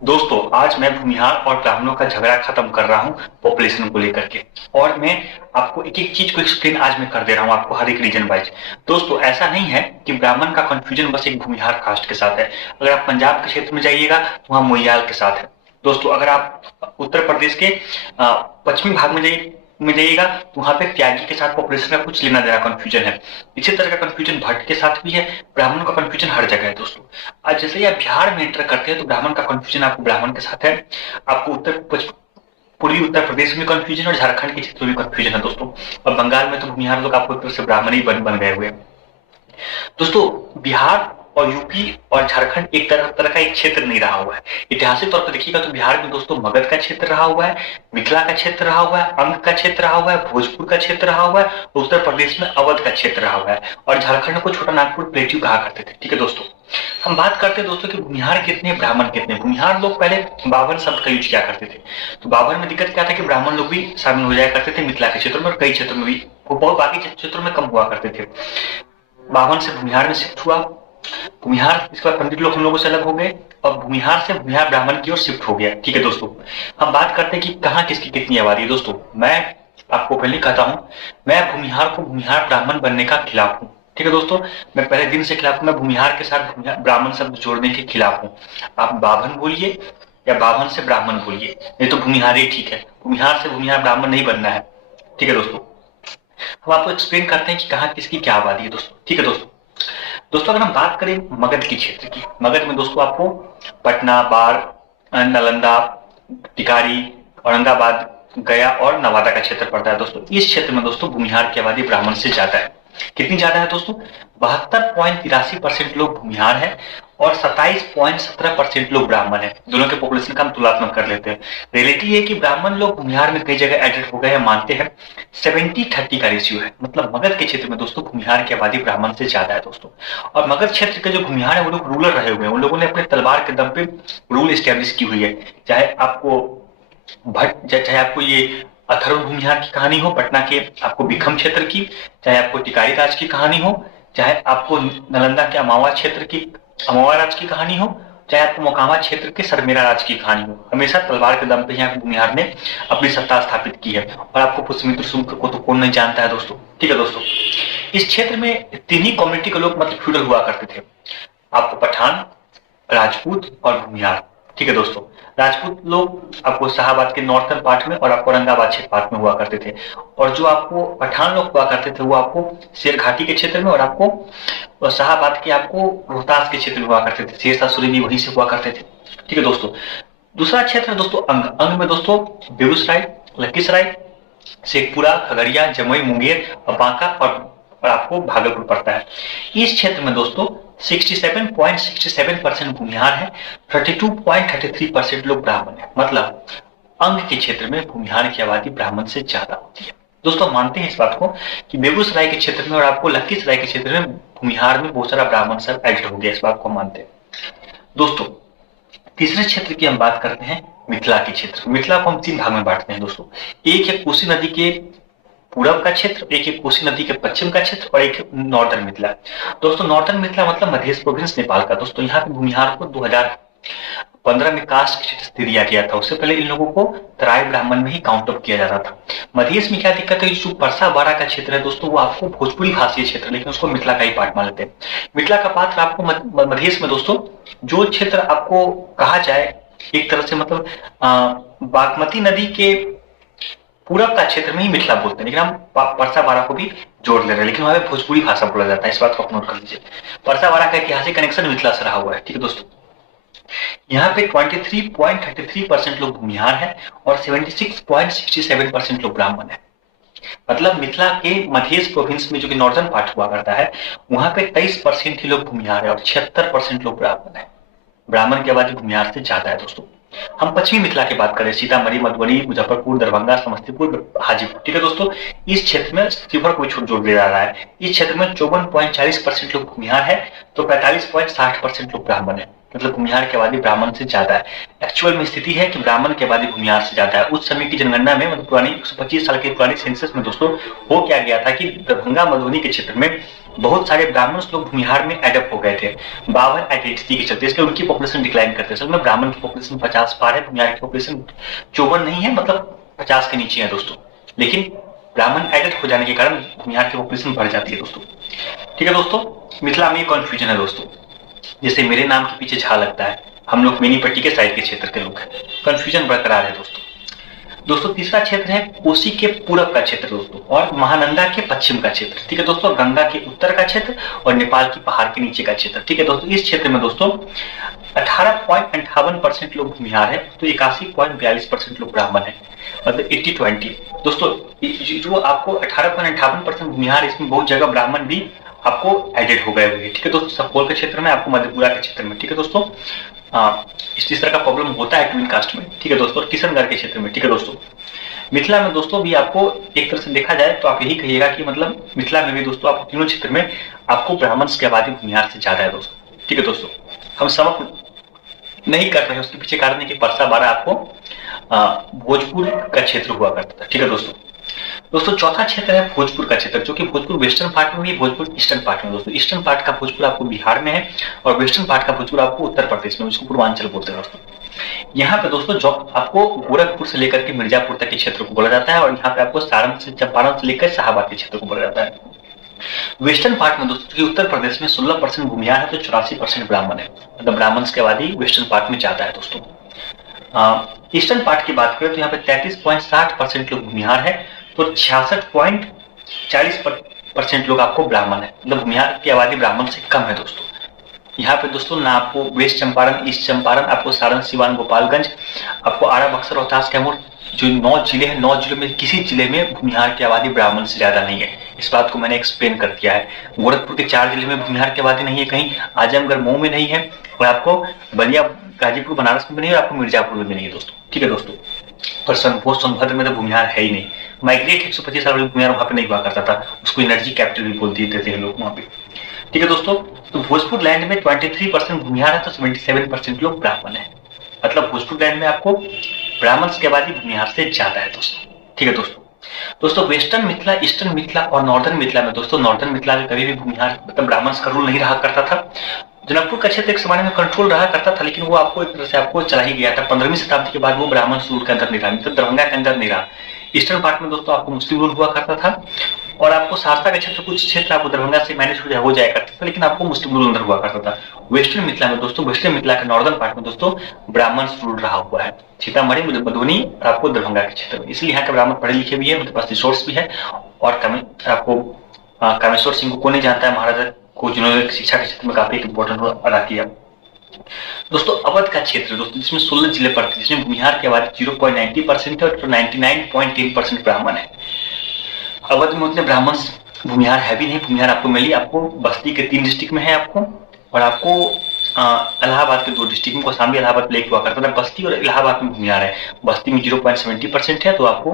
दोस्तों आज मैं भूमिहार और ब्राह्मणों का झगड़ा खत्म कर रहा हूँ पॉपुलेशन को लेकर के। और मैं आपको एक एक चीज को एक्सप्लेन आज मैं कर दे रहा हूँ आपको हर एक रीजन वाइज। दोस्तों ऐसा नहीं है कि ब्राह्मण का कंफ्यूजन बस एक भूमिहार कास्ट के साथ है। अगर आप पंजाब के क्षेत्र में जाइएगा तो वहाँ मोयाल के साथ है। दोस्तों अगर आप उत्तर प्रदेश के पश्चिमी भाग में जाइएगा तो वहां पे त्यागी के साथ पॉपुलेशन का कुछ लेना देना कंफ्यूजन है। इसी तरह का कंफ्यूजन भट्ट के साथ भी है। ब्राह्मणों का कंफ्यूजन हर जगह है दोस्तों। आज जैसे ही आप बिहार में एंटर करते हैं तो ब्राह्मण का कंफ्यूजन आपको ब्राह्मण के साथ है। आपको पूर्वी उत्तर प्रदेश में कंफ्यूजन और झारखंड के क्षेत्र में कंफ्यूजन है दोस्तों। और बंगाल में तो भूमिहार लोग आपको एक तरह से ब्राह्मण ही बन गए हुए हैं। दोस्तों बिहार और यूपी और झारखंड एक तरह का एक क्षेत्र नहीं रहा हुआ है। ऐतिहासिक तौर पर देखिएगा तो बिहार में दोस्तों मगध का क्षेत्र रहा हुआ है, मिथिला का क्षेत्र रहा हुआ है, अंग का क्षेत्र रहा हुआ है, भोजपुर का क्षेत्र रहा हुआ है, उत्तर प्रदेश में अवध का क्षेत्र रहा हुआ है और झारखंड को छोटा नागपुर प्लेट्यू कहा करते थे। ठीक है दोस्तों, हम बात करते हैं दोस्तों कि भूमिहार कितने ब्राह्मण कितने। भूमिहार लोग पहले बावन शब्द का यूज किया करते थे। तो बावन में दिक्कत क्या था कि ब्राह्मण लोग भी शामिल हो जाया करते थे मिथिला के क्षेत्र में और कई क्षेत्रों में भी, वो बहुत बाकी क्षेत्रों में कम हुआ करते थे। बावन से भूमिहार में शिफ्ट हुआ। भूमिहार इसके बाद पंडित लोग हम लोगों से अलग हो गए और भूमिहार से भूमिहार ब्राह्मण की ओर शिफ्ट हो गया। ठीक है दोस्तों, हम बात करते हैं कि कहाँ किसकी कितनी आबादी है। दोस्तों मैं आपको पहले कहता हूँ, मैं भूमिहार को भूमिहार ब्राह्मण बनने का खिलाफ हूँ। ठीक है दोस्तों, मैं पहले दिन से खिलाफ हूँ। मैं भूमिहार के साथ ब्राह्मण शब्द जोड़ने के खिलाफ हूँ। आप बाभन बोलिए या बाभन से ब्राह्मण बोलिए, नहीं तो भूमिहार ही ठीक है। भूमिहार से भूमिहार ब्राह्मण नहीं बनना है। ठीक है दोस्तों, हम आपको एक्सप्लेन करते हैं कि कहाँ किसकी क्या आबादी है दोस्तों। ठीक है दोस्तों, दोस्तों अगर हम बात करें मगध की क्षेत्र की, मगध में दोस्तों आपको पटना, बाढ़, नालंदा, टिकारी, औरंगाबाद, गया और नवादा का क्षेत्र पड़ता है। दोस्तों इस क्षेत्र में दोस्तों भूमिहार की आबादी ब्राह्मण से ज्यादा है। कितनी ज्यादा है दोस्तों? 72.83% लोग भूमिहार है और 27.17% लोग ब्राह्मण है। दोनों के पॉपुलेशन का हम तुलनात्मक कर लेते हैं। रियलिटी है कि ब्राह्मण लोग भूमिहार में कई जगह एडेड हो गए हैं, मानते हैं 70-30 का रेशियो है। मतलब मगध के क्षेत्र में दोस्तों भूमिहार की आबादी ब्राह्मण से ज्यादा है दोस्तों। और मगध क्षेत्र के जो भूमिहार है वो लोग रूलर रहे हुए हैं। उन लोगों ने अपने तलवार के दम पे रूल एस्टेब्लिश की हुई है। चाहे आपको चाहे आपको ये अथर्व भूमिहार की कहानी हो पटना के, आपको बिखम क्षेत्र की, चाहे आपको टिकारी राज की कहानी हो, चाहे आपको नालंदा के अमावा क्षेत्र की, अमावा राज की कहानी हो, चाहे आपको मोकामा क्षेत्र के सरमेरा राज की कहानी हो, हमेशा तलवार के दम पे यहाँ भूमिहार ने अपनी सत्ता स्थापित की है। और आपको पुष्यमित्र शुंग को तो कौन नहीं जानता है दोस्तों। ठीक है दोस्तों, इस क्षेत्र में तीन ही कम्युनिटी के लोग मतलब फ्यूडल हुआ करते थे। आपको पठान, राजपूत और भूमिहार। ठीक है दोस्तों, राजपूत लोग आपको शाहाबाद के नॉर्थर्न पार्ट में और आपको औरंगाबाद क्षेत्र पार्ट में हुआ करते थे। और जो आपको पठान लोग हुआ करते थे वो आपको शेर घाटी के क्षेत्र में और आपको शाहाबाद के आपको रोहतास के क्षेत्र में हुआ करते थे। शेरशाह सूरी भी वहीं से हुआ करते थे। ठीक है दोस्तों, दूसरा क्षेत्र है दोस्तों अंग। अंग में दोस्तों बेगूसराय, लखीसराय, शेखपुरा, खगड़िया, जमुई, मुंगेर और बांका और आपको भागलपुर पड़ता है। इस क्षेत्र में दोस्तों 67.67% भूमिहार है, 32.33% लोग ब्राह्मण है। मतलब अंग के क्षेत्र में भूमिहार की आबादी ब्राह्मण से ज्यादा होती है। दोस्तों मानते हैं इस बात को कि बेगूसराय के क्षेत्र में और आपको लखीसराय के क्षेत्र में भूमिहार में बहुत सारा ब्राह्मण सब एडेड हो गया। इस बात को मानते हैं दोस्तों। तीसरे क्षेत्र की हम बात करते हैं मिथिला के क्षेत्र। मिथिला को हम तीन भाग में बांटते हैं दोस्तों। एक है कोसी नदी के पूरब का क्षेत्र, एक है कोसी नदी के पश्चिम का क्षेत्र और एक है नॉर्दर्न मिथिला। दोस्तों नॉर्दर्न मिथिला मतलब मध्य प्रोविंस नेपाल का। दोस्तों यहाँ पे भूमिहार को 2015 में कास्ट स्टेटस दे दिया गया था। उससे पहले इन लोगों को तराई ब्राह्मण में ही काउंट अप किया जाता था। मध्य में क्या दिक्कत है, जो परसा बारा का क्षेत्र है दोस्तों वो आपको भोजपुरी भाषीय क्षेत्र, लेकिन उसको मिथिला का ही पार्ट मान लेते हैं। मिथिला का पात्र आपको मध्य में दोस्तों जो क्षेत्र आपको कहा जाए एक तरह से मतलब बागमती नदी के पूरब का क्षेत्र में ही मिथिला बोलते हैं, लेकिन हम परसा बारा को भी जोड़ ले रहे हैं, लेकिन वहां पे भोजपुरी भाषा बोला जाता है। इस बात को आप नोट कर लीजिए। परसा बारा का ऐतिहासिक कनेक्शन मिथिला से रहा हुआ है। ठीक है दोस्तों, यहाँ पे 23.33% लोग भूमिहार है और 76.67% लोग ब्राह्मण है। मतलब मिथिला के मध्य प्रोविंस में जो कि नॉर्दर्न पार्ट हुआ करता है वहां पे 23% ही लोग भूमिहार है और 76% लोग ब्राह्मण है। ब्राह्मण की आबादी भूमिहार से ज्यादा है दोस्तों। हम पश्चिमी मिथिला की बात करें, सीतामढ़ी, मधुबनी, मुजफ्फरपुर, दरभंगा, समस्तीपुर, हाजीपुर। ठीक है दोस्तों, इस क्षेत्र में शिवहर को छूट जोड़ दिया जा रहा है। इस क्षेत्र में 54.40% लोग भूमिहार है तो 45.60% लोग ब्राह्मण है। मतलब भूमिहार की आबादी ब्राह्मण से ज्यादा है। एक्चुअल में स्थिति है कि ब्राह्मण की आबादी भूमिहार से ज्यादा है। उस समय की जनगणना में, मतलब पुरानी 125 साल की पुरानी सेंसस में दोस्तों हो क्या गया था कि दरभंगा मधुबनी के क्षेत्र में बहुत सारे ब्राह्मण लोग भूमिहार में एडप्ट हो गए थे बाबर आइडेंटिटी के चलते, इसलिए उनकी पॉपुलेशन डिक्लाइन करते हैं। में ब्राह्मण की पॉपुलेशन 50 पार है, भूमिहार की पॉपुलेशन 54 नहीं है, मतलब 50 के नीचे है दोस्तों। लेकिन ब्राह्मण एडप्ट हो जाने के कारण भूमिहार की पॉपुलेशन बढ़ जाती है दोस्तों। ठीक है दोस्तों, मिथिला में कॉन्फ्यूजन है दोस्तों। जैसे मेरे नाम के पीछे झा लगता है, हम लोग बेनीपट्टी के साइड के क्षेत्र के लोग हैं, कंफ्यूजन बरकरार है दोस्तों। दोस्तों तीसरा क्षेत्र है कोसी के पूरब का क्षेत्र दोस्तों और महानंदा के पश्चिम का क्षेत्र। ठीक है दोस्तों, गंगा के उत्तर का क्षेत्र और नेपाल की पहाड़ के नीचे का क्षेत्र। ठीक है दोस्तों, इस क्षेत्र में दोस्तों 18.58% लोग भूमिहार है तो 81.42% लोग ब्राह्मण है, मतलब 80-20 दोस्तों। जो आपको 18.58% भूमिहार, इसमें बहुत जगह ब्राह्मण भी आपको एडेड हो गए हुए। ठीक है दोस्तों, सुपौल के क्षेत्र में, आपको मधेपुरा के क्षेत्र में। ठीक है दोस्तों, इस तरह का प्रॉब्लम होता है ट्विन कास्ट में। ठीक है दोस्तों, किशनगढ़ के क्षेत्र में। ठीक है दोस्तों, मिथिला में दोस्तों भी आपको एक तरह से देखा जाए तो आप यही कहिएगा कि मतलब मिथिला में भी दोस्तों आपको तीनों क्षेत्र में आपको ब्राह्मण की आबादी भूमिहार से ज्यादा है दोस्तों। ठीक है दोस्तों, हम समझ नहीं कर रहे हैं, उसके पीछे कारण है कि परसा बारह आपको भोजपुर का क्षेत्र हुआ करता था। ठीक है दोस्तों। दोस्तों चौथा क्षेत्र है भोजपुर का क्षेत्र, जो कि भोजपुर वेस्टर्न पार्ट में भी, भोजपुर ईस्टर्न पार्ट में। दोस्तों ईस्टर्न पार्ट का भोजपुर आपको बिहार में है और वेस्टर्न पार्ट का भोजपुर आपको उत्तर प्रदेश में, इसको पूर्वांचल बोलते हैं दोस्तों। यहाँ पे दोस्तों जो आपको गोरखपुर से लेकर के मिर्जापुर तक के क्षेत्र को बोला जाता है और यहाँ पे आपको सारण से, चंपारण से लेकर शाहाबाद के क्षेत्र को बोला जाता है। वेस्टर्न पार्ट में दोस्तों उत्तर प्रदेश में 16% भूमिहार है तो 84% ब्राह्मण है, मतलब ब्राह्मण की आबादी वेस्टर्न पार्ट में ज्यादा है दोस्तों। ईस्टर्न पार्ट की बात करें तो यहाँ पे 33.60% लोग भूमिहार है तो 66.40% लोग आपको ब्राह्मण है, मतलब भूमिहार की आबादी ब्राह्मण से कम है दोस्तों। यहाँ पे दोस्तों ना आपको वेस्ट चंपारण, ईस्ट चंपारण, आपको सारण, सिवान, गोपालगंज, आपको आरा, बक्सर, रोहतास, कैमूर, जो 9 जिले हैं, 9 जिलों में किसी जिले में भूमिहार की आबादी ब्राह्मण से ज्यादा नहीं है। इस बात को मैंने एक्सप्लेन कर दिया है। गोरखपुर के 4 जिले में भूमिहार की आबादी नहीं है कहीं, आजमगढ़, मऊ में नहीं है और आपको बलिया, गाजीपुर, बनारस में नहीं है और आपको मिर्जापुर में नहीं है दोस्तों। ठीक है दोस्तों, और सोनभद्र में तो भूमिहार है ही नहीं। माइग्रेट 125 साल भूमिहार वहां पे नहीं हुआ करता था, उसको एनर्जी कैपिटल भी बोल देते हैं लोग वहां पे। ठीक है दोस्तों, तो भोजपुर लैंड में 23% भूमिहार है तो 77% लोग ब्राह्मण है, मतलब भोजपुर लैंड में आपको ब्राह्मण की आबादी भूमिहार से ज्यादा है दोस्तों। ठीक है दोस्तों। दोस्तों वेस्टर्न मिथिला, ईस्टर्न मिथिला और नॉर्दर्न मिथिला में दोस्तों, नॉर्दर्न मिथिला में कभी भी भूमिहार मतलब ब्राह्मण का रूल नहीं रहा करता था। जनकपुर का क्षेत्र एक समय में कंट्रोल रहा करता था, लेकिन वो आपको एक तरह से आपको चला ही गया था। 15वीं शताब्दी के बाद वो ब्राह्मण रूल के अंदर नहीं रहा, मतलब दरभंगा के अंदर नहीं रहा। ईस्टर्न पार्ट में दोस्तों आपको मुस्लिम रूल हुआ करता था और आपको सहरसा का क्षेत्र, कुछ क्षेत्र आपको दरभंगा से मैनेज हो जाया करता था, लेकिन आपको मुस्लिम रूल अंदर हुआ करता था। वेस्टर्न मिथिला में दोस्तों, वेस्टर्न मिथिला के नॉर्दर्न पार्ट में दोस्तों ब्राह्मण रूल रहा हुआ है, सीतामढ़ी, मधुबनी और आपको दरभंगा के क्षेत्र में। इसलिए यहाँ के ब्राह्मण पढ़े लिखे भी है, उनके पास रिसोर्स भी है। और आपको कामेश्वर सिंह को कौन नहीं जानता है, महाराजा को, जिन्होंने शिक्षा के क्षेत्र में काफी इंपॉर्टेंट रोल अदा किया। दोस्तों अवध का क्षेत्र दोस्तों, जिसमें 16 जिले पड़ते हैं, जिसमें भूमिहार की आबादी 0.90% है और 99.10% ब्राह्मण है। अवध में उतने ब्राह्मण भूमिहार है भी नहीं। भूमिहार आपको मिली, आपको बस्ती के 3 डिस्ट्रिक्ट में है आपको, और आपको इलाहाबाद के 2 डिस्ट्रिक्ट में, कौशाम्बी इलाहाबाद प्लेग हुआ करता था। बस्ती और इलाहाबाद में भूमिहार है। बस्ती में 0.70% है तो आपको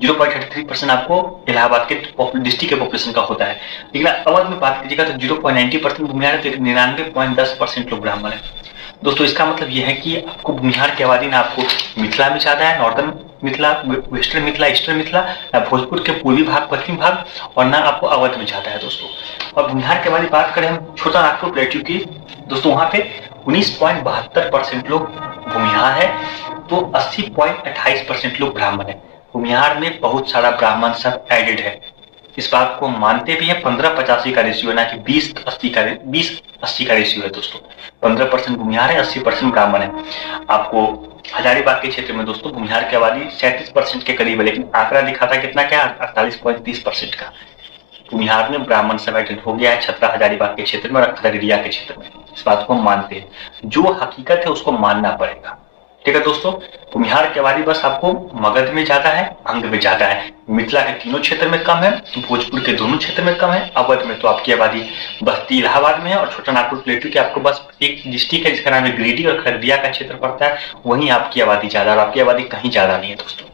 0.33% आपको इलाहाबाद के डिस्ट्रिक्ट के पॉपुलेशन का होता है। लेकिन अवध में बात कीजिएगा तो 0.90% भूमिहार है तो 99.10% लोग ब्राह्मण है दोस्तों। इसका मतलब यह है कि आपको भूमिहार की आबादी ना आपको मिथिला में ज्यादा है, northern Mithila, western Mithila, eastern Mithila, ना भोजपुर के पूर्वी भाग, पश्चिम भाग, और ना आपको अवध में ज्यादा है दोस्तों। और भूमिहार के बारे बात करें हम छोटा नागपुर प्लेट्यू की दोस्तों, वहां पे 19.72% लोग भूमिहार है तो 80.28% लोग ब्राह्मण है। भूमिहार में बहुत सारा ब्राह्मण सब एडेड है, इस बात को मानते भी है। 15-85 का रेशियो है, ना कि 20-80 का रेशियो है दोस्तों। 15% भूमिहार है, 80% ब्राह्मण है। आपको हजारीबाग के क्षेत्र में दोस्तों भूमिहार की आबादी 37% के करीब है, लेकिन आंकड़ा दिखाता कितना क्या, 48.30% का। भूमिहार में ब्राह्मण सब एडेड हो गया है छतरा, हजारीबाग के क्षेत्र में और खगड़िया के क्षेत्र में। इस बात को हम मानते हैं, जो हकीकत है उसको मानना पड़ेगा। ठीक है दोस्तों, भूमिहार की आबादी बस आपको मगध में ज्यादा है, अंग में ज्यादा है। मिथिला के तीनों क्षेत्र में कम है, भोजपुर के दोनों क्षेत्र में कम है। अवध में तो आपकी आबादी बस्ती इलाहाबाद में है और छोटा नागपुर प्लेटू के आपको बस एक डिस्ट्रिक्ट है जिसका नाम है गिरिडीह और खगड़िया का क्षेत्र पड़ता है, वहीं आपकी आबादी ज्यादा, और आपकी आबादी कहीं ज्यादा नहीं है दोस्तों।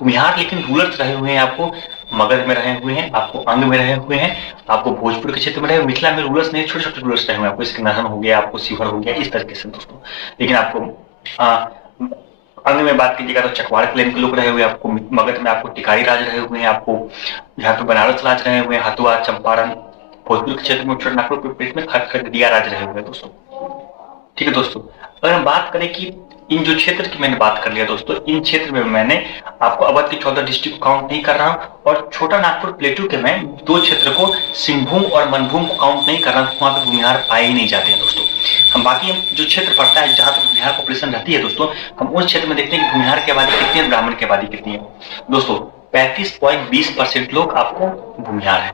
भूमिहार लेकिन रूलर्स रहे हुए हैं, आपको मगध में रहे हुए हैं, आपको अंग में रहे हुए हैं, आपको भोजपुर के क्षेत्र में रहे, मिथिला में रूलर्स नहीं, छोटे छोटे रूलर्स रहे हुए हैं, आपको सिकंदर हो गया, आपको शिवर हो गया, इस तरीके से दोस्तों। लेकिन आपको अंग में बात कीजिएगा तो चकवाड़ क्लेम के लोग रहे हुए, आपको मगध में आपको टिकारी राज रहे हुए हैं, आपको यहाँ पे बनारस राज रहे हुए हैं, हथुआ, चंपारण, भोजपुर के क्षेत्र में छोटनागपुर में खगड़िया राज रहे हुए हैं दोस्तों। ठीक है दोस्तों, अगर हम बात करें कि इन जो क्षेत्र की मैंने बात कर लिया दोस्तों, इन क्षेत्र में मैंने आपको अवध के 14 डिस्ट्रिक्ट को काउंट नहीं कर रहा हूं, और छोटा नागपुर प्लेटू के मैं 2 क्षेत्र को सिंहभूम और मनभूम को काउंट नहीं कर रहा हूं, वहां पे भूमिहार पाए ही नहीं जाते हैं दोस्तों। हम बाकी जो क्षेत्र पड़ता है जहां पर भूमिहार पॉपुलेशन रहती है दोस्तों, हम उस क्षेत्र में देखते हैं कि भूमिहार की आबादी कितनी है, ब्राह्मण की आबादी कितनी है दोस्तों। 35.20% लोग आपको भूमिहार है,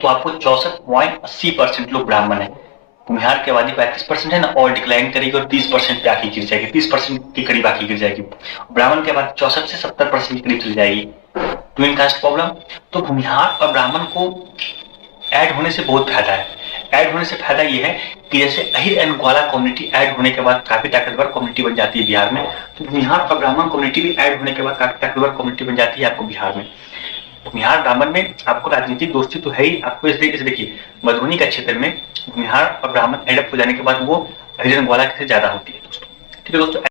तो आपको 64.80% लोग ब्राह्मण है। भूमिहार की आबादी 35% है ना, और डिक्लाइन करेगी और 30% पे आके गिर जाएगी, 30% के करीब आके गिर जाएगी। ब्राह्मण की आबादी 64 से 70% के करीब चली जाएगी। ट्विन कास्ट प्रॉब्लम, तो भूमिहार और ब्राह्मण को ऐड होने से बहुत फायदा है। ऐड होने से फायदा ये है कि जैसे Ahir and Gwala community add होने के बाद काफी ताकतवर कम्युनिटी बन जाती है बिहार में, तो भूमिहार और ब्राह्मण कम्युनिटी भी ऐड होने के बाद काफी ताकतवर कम्युनिटी बन जाती है आपको बिहार में। भूमिहार ब्राह्मण में आपको राजनीतिक दोस्ती तो है ही, आपको इस देखिए मधुबनी का क्षेत्र में भूमिहार और ब्राह्मण एडअप हो जाने के बाद वो हरिजन ग्वाला से ज्यादा होती है दोस्तों। ठीक है दोस्तों।